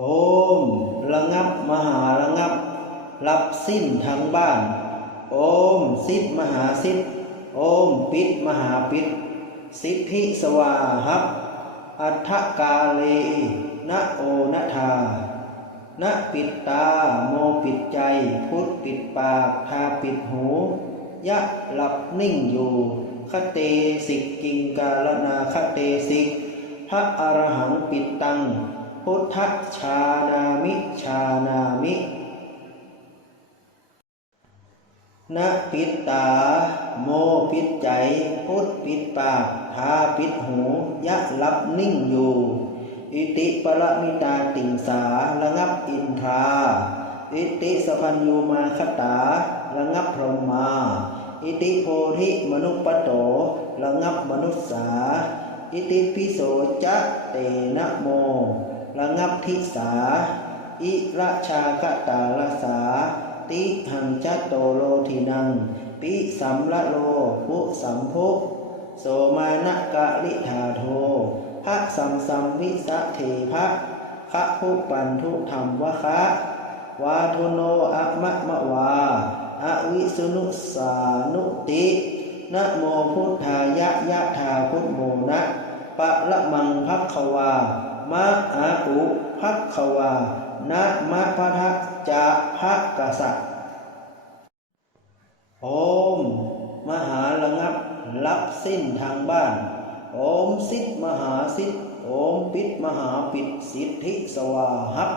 โอม ระงับมหาระงับ รับสิ้นทั้งบ้าน โอมสิทธมหาสิทธโอมปิดมหาปิด สิทธิสวาหับอัฏฐกาเลนะโอนะธานะปิดตา โมปิดใจ พุทธปิดปากทาปิดหู ยะหลับนิ่งอยู่คเตสิกกิงกาลนาคเตสิกพระอรหังปิดตัง พุทธชานามิชานามินะปิดตา โมปิดใจ พุทธปิดปากทาปิดหู ยะรับนิ่งอยู่ อิติปรมิตาติงสาระงับอินทรา อิติสพัญญูมาคตาระงับพรหมา อิติโพธิมนุปปโตระงับมนุษสา อิติปิโสจะเตนะโม ระงับทิสา อิระชากตาลสา ติหังจัตโตโลทินัง ปิสัมละโลภุสัมภุโสมานะกะลิธาโทพระสัมสัมวิสะเทภะคะผู้ปันทุธรรมวะคะวาทุโนอะมะมะวาอะวิสุนุสานุตินะโมพุทธายะยะธาพุทโมนะปะละมังพักขวา มะอาอุพักขวานะมะพะทะจะภะกษัตริย์โอม มหาระงับ รับสิ้นทางบ้าน โอมสิทธมหาสิทธโอมปิดมหาปิดสิทธิสวาหับ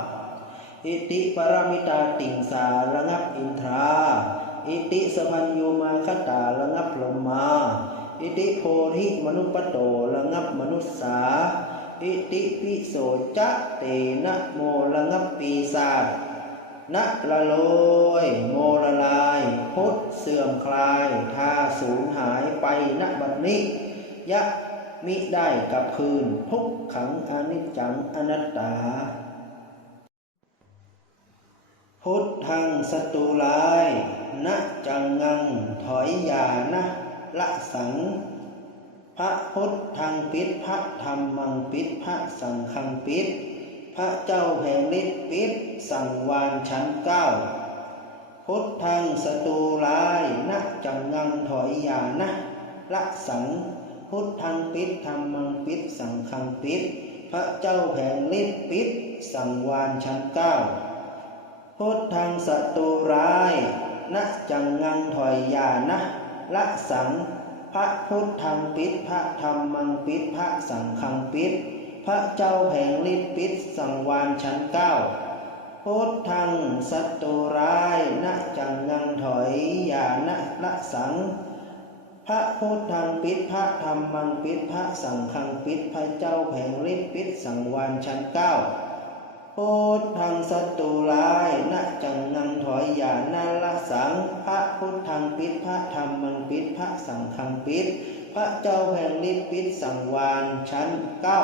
อิติปรมิตาติงสาระงับอินทรา อิติสพัญญูมาคตาระงับลมมา อิติโพธิมนุปปโตระงับมนุษสา อิติปิโสจะเตนะโมระงับปีศาจนะละโลยโมละลายพุทธเสื่อมคลายทาสูญหายไปณบัดนี้ ยะมิได้กลับคืนทุกขังอนิจจังอนัตตา พุทธังสตุลายนะจังงังถอยยานะละสัง พระพุทธังปิดพระธรรมังปิดพระสังฆังปิด พระเจ้าแห่งฤทธิ์ปิด สังวานชั้นเก้าพุทธังสตุลายนะจังงังถอยยานะละสัง พุทธังปิดธรรมังปิดสังฆังปิด พระเจ้าแห่งฤทธิ์ปิด สังวานชั้นเก้าพุทธังสัตุร้ายนะจังงังถอยยานะละสัง พระพุทธังปิดพระธรรมังปิดพระสังฆังปิดพระเจ้าแห่งฤทธิ์ปิดสังวานชั้นเก้าพุทธังสัตุร้ายนะจังงังถอยอย่านะละสัง พระพุทธังปิดพระธรรมังปิดพระสังฆังปิดพระเจ้าแห่งฤทธิ์ปิดสังวานชั้นเก้าพุทธังสัตตุลายนะจังงังถอยอย่านาละสังพระ พุทธังปิดพระธรรมังปิดพระสังฆังปิดพระเจ้าแห่งฤทธิ์ปิดสังวานชั้นเก้า